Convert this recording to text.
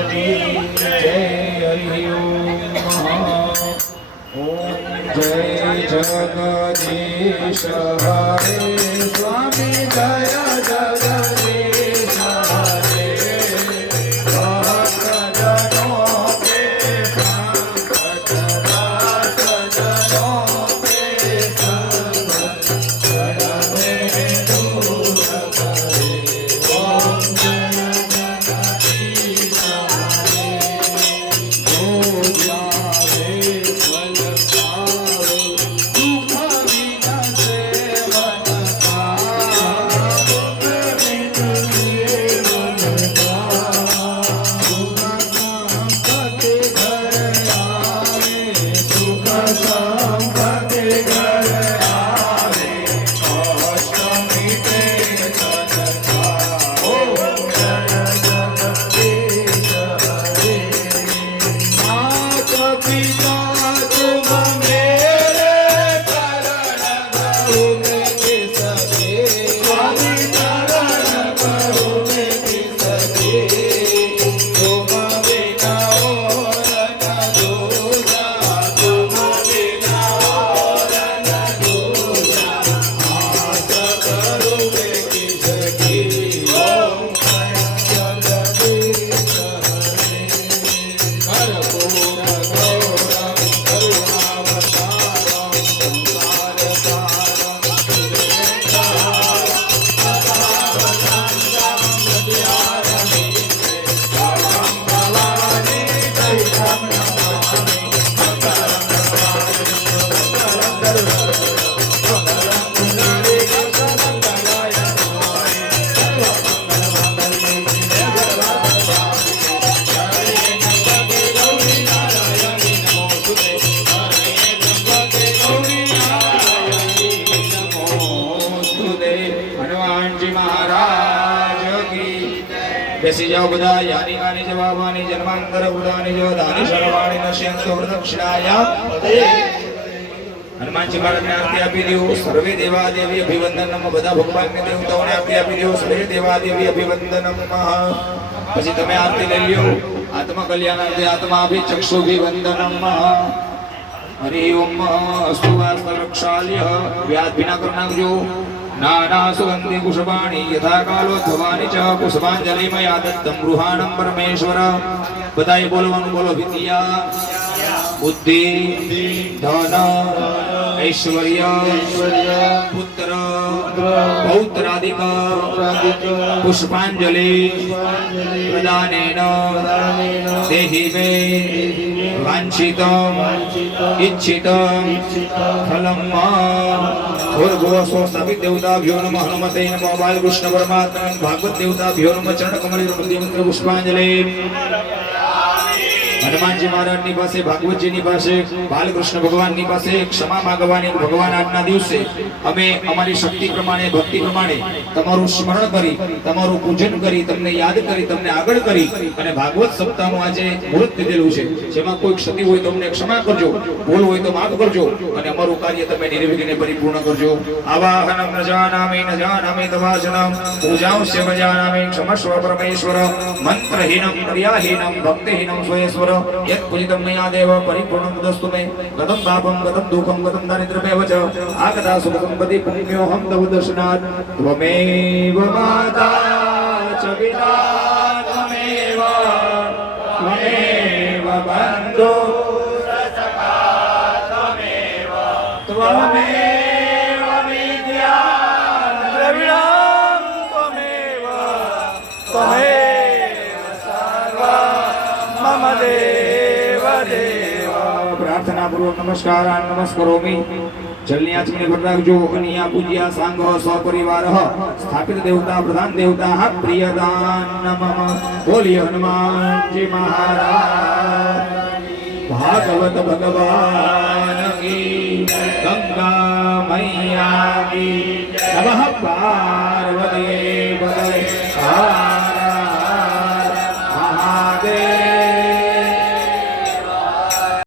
કી જય હરિ ઓમ જય જગદીશ હરે સ્વામી જય જગદીશ હરે ભક્તજનો કે ભક્તજનો કે બેસી જાઓ બધા યાની આની જવાબાની જન્માંતર ઉડાની જો દાની શરવાણી નશ્યંતો પ્રદક્ષિણાયા હનુમાનજી મહારાજને આરતી આપી દો સર્વે દેવાદેવી અભિવંદનમ બધા ભગવાનને દેવતાઓને આરતી આપી દો સર્વે દેવાદેવી અભિવંદનમ પછી તમે આરતી લઈ લ્યો આત્મા કલ્યાણાર્થે આત્મા અભિચક્ષુભિવંદનમ હરિ ઓમ અસ્તુ વાસ્તરક્ષાલ્ય વ્યાદ વિના કર નાખજો नाना सुगंधि कुशवाणी यथा कालो धवानी च पुष्पांजलिमया दत्तं गृहाणं परमेश्वर बताए बोलवानु बोलो विद्या बुद्धि धन ऐश्वर्य पुत्र पौत्रादिक पुष्पांजलि प्रदानेन देहि मे वांछितं इच्छितं फलं भूर्भुवस्व स्थापित देवताभ्यो नमः हनुमते नमः बालकृष्ण परमात्मने भागवत देवताभ्यो नमः चरण कमल मंत्र पुष्पांजलि हनुमानजी महाराज ની પાસે ભાગવતજી ની પાસે બાલકૃષ્ણ ભગવાન ની પાસે ક્ષમા માંગવાની ભગવાન આજના દિવસે અમે અમારી શક્તિ પ્રમાણે ભક્તિ પ્રમાણે તમારું સ્મરણ કરી તમારું પૂજન કરી તમને યાદ કરી તમને આગળ કરી અને ભાગવત સપ્તાહનું આજે મુહૂર્ત લીધેલું છે જેમાં કોઈ ક્ષતિ હોય તો અમને ક્ષમા કરજો ભૂલ હોય તો માફ કરજો અને અમારું કાર્ય તમે નિર્વિઘ્ને પરિપૂર્ણ કરજો આવાહનમ ન જાનામિ તવાસનમ પૂજાંસ્ય ભજાનામિ ક્ષમસ્વ પરમેશ્વર મંત્રહીનમ ક્રિયાહીનમ ભક્તિહીનમ સ્વયસ્વર यत् पूजितं मया देव परिपूर्णं तदस्तु मे गतं पापं गतं दुःखं गतं दारिद्र्यमेव च आगता सुखसम्पत्ति पुण्योऽहं तव दर्शनात् त्वमेव माता च पिता त्वमेव बन्धु सखा त्वमेव विद्या द्रविणं त्वमेव सर्व मम देव प्रार्थना पूर्वक नमस्कारान् नमस्करोमि जलनी आचमनी भर राखजो अनिया पूज्या सांग सपरिवार स्थापित देवता प्रधान देवता प्रियदान नमः बोलिए हनुमानजी महाराज भागवत भगवान की गंगा मैया की नमः पार्वती पतये